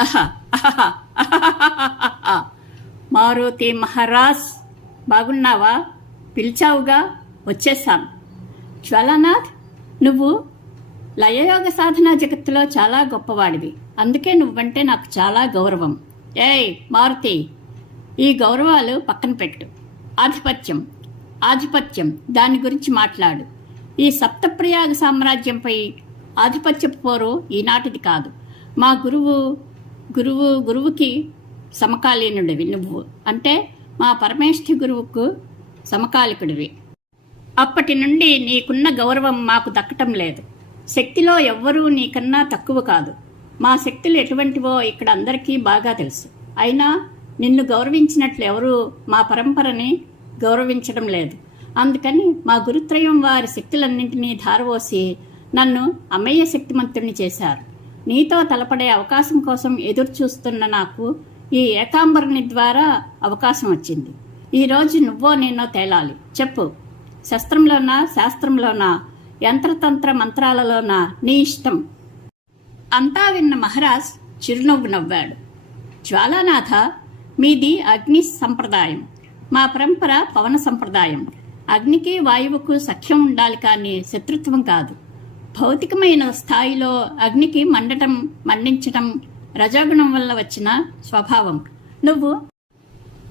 అహ అహ అహ. మారుతి మహారాజ్, బాగున్నావా? పిలిచావుగా, వచ్చేసాను. జ్వాలానాథ్, నువ్వు లయయోగ సాధనా జగత్తులో చాలా గొప్పవాడివి. అందుకే నువ్వంటే నాకు చాలా గౌరవం. ఏయ్ మారుతి, ఈ గౌరవాలు పక్కన పెట్టు. ఆధిపత్యం ఆధిపత్యం దాని గురించి మాట్లాడు. ఈ సప్తప్రయాగ సామ్రాజ్యంపై ఆధిపత్యపు పోరు ఈనాటిది కాదు. మా గురువుకి సమకాలీనుడివి నువ్వు. అంటే మా పరమేష్ఠి గురువుకు సమకాలికుడివి. అప్పటి నుండి నీకున్న గౌరవం మాకు దక్కటం లేదు. శక్తిలో ఎవ్వరూ నీకన్నా తక్కువ కాదు. మా శక్తులు ఎటువంటివో ఇక్కడ అందరికీ బాగా తెలుసు. అయినా నిన్ను గౌరవించినట్లు ఎవరూ మా పరంపరని గౌరవించడం లేదు. అందుకని మా గురుత్రయం వారి శక్తులన్నింటినీ ధారవోసి నన్ను అమేయ శక్తిమంతుణ్ణి చేశారు. నీతో తలపడే అవకాశం కోసం ఎదురు చూస్తున్న నాకు ఈ ఏకాంబరుని ద్వారా అవకాశం వచ్చింది. ఈరోజు నువ్వో నేనో తేలాలి. చెప్పు, శస్త్రంలోనా, శాస్త్రంలోనా, యంత్రతంత్ర మంత్రాలలోనా, నీ ఇష్టం. అంతా విన్న మహారాజ్ చిరునవ్వు నవ్వాడు. జ్వాలానాథ, మీది అగ్ని సంప్రదాయం, మా పరంపర పవన సంప్రదాయం. అగ్నికి వాయువుకు సఖ్యం ఉండాలి కానీ శత్రుత్వం కాదు. భౌతికమైన స్థాయిలో అగ్నికి మండించటం రజోగుణం వల్ల వచ్చిన స్వభావం. నువ్వు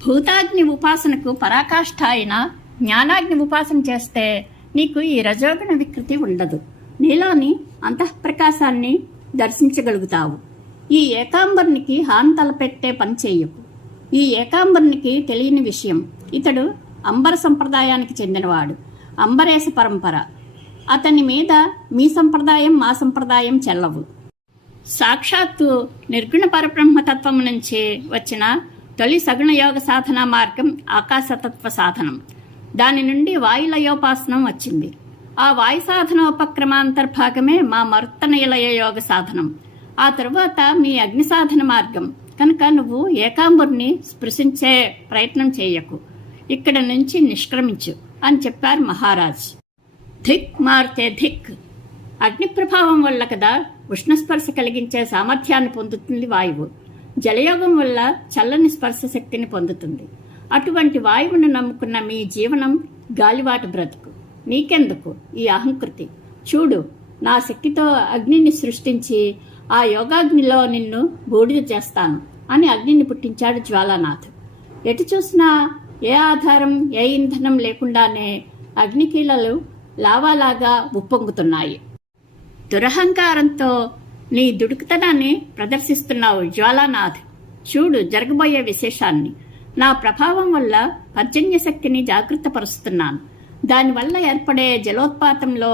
భూతాగ్ని ఉపాసనకు పరాకాష్ఠ అయిన జ్ఞానాగ్ని ఉపాసన చేస్తే నీకు ఈ రజోగుణ వికృతి ఉండదు. నీలోని అంతఃప్రకాశాన్ని దర్శించగలుగుతావు. ఈ ఏకాంబరునికి హాని తలపెట్టే పని చేయకు. ఈ ఏకాంబరునికి తెలియని విషయం, ఇతడు అంబర సంప్రదాయానికి చెందినవాడు. అంబరేశ పరంపర. అతని మీద మీ సంప్రదాయం మా సంప్రదాయం చెల్లవు. సాక్షాత్తు నిర్గుణ పరబ్రహ్మతత్వం నుంచి వచ్చిన తొలి సగుణ యోగ సాధనా మార్గం ఆకాశతత్వ సాధనం. దాని నుండి వాయులయోపాసనం వచ్చింది. ఆ వాయు సాధనోపక్రమాంతర్భాగమే మా మరుత్తనయలయ యోగ సాధనం. ఆ తరువాత మీ అగ్ని సాధన మార్గం. కనుక నువ్వు ఏకాంబుర్ని స్పృశించే ప్రయత్నం చేయకు. ఇక్కడ నుంచి నిష్క్రమించు అని చెప్పారు మహారాజ్. ధిక్ మారుతే ధిక్. అగ్ని ప్రభావం వల్ల కదా ఉష్ణస్పర్శ కలిగించే సామర్థ్యాన్ని పొందుతుంది వాయువు. జలయోగం వల్ల చల్లని స్పర్శ శక్తిని పొందుతుంది. అటువంటి వాయువును నమ్ముకున్న మీ జీవనం గాలివాటు బ్రతుకు. నీకెందుకు ఈ అహంకృతి? చూడు, నా శక్తితో అగ్నిని సృష్టించి ఆ యోగాగ్నిలో నిన్ను బూడిద చేస్తాను అని అగ్నిని పుట్టించాడు జ్వాలానాథ్. ఎటు చూసినా ఏ ఆధారం, ఏ ఇంధనం లేకుండానే అగ్నికీలలు లావాలాగా ఉప్పొంగుతున్నాయి. దురహంకారంతో నీ దుడుకుతనాన్ని ప్రదర్శిస్తున్నావు జ్వాలానాథ్. చూడు జరగబోయే విశేషాన్ని. నా ప్రభావం వల్ల పర్జన్య శక్తిని జాగృతపరుస్తున్నాను. దానివల్ల ఏర్పడే జలోత్పాతంలో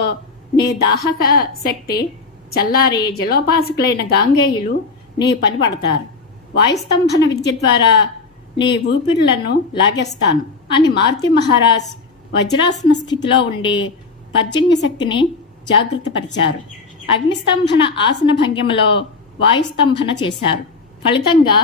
నీ దాహక శక్తి చల్లారి జలోపాసకులైన గాంగేయులు నీ పని పడతారు. వాయుస్తంభన విద్య ద్వారా నీ ఊపిరులను లాగేస్తాను అని మారుతి మహారాజ్ వజ్రాసన స్థితిలో ఉండి పర్జన్య శక్తిని జాగృతపరిచారు. అగ్నిస్తంభన ఆసన భంగిమలో వాయుస్తంభన చేశారు. ఫలితంగా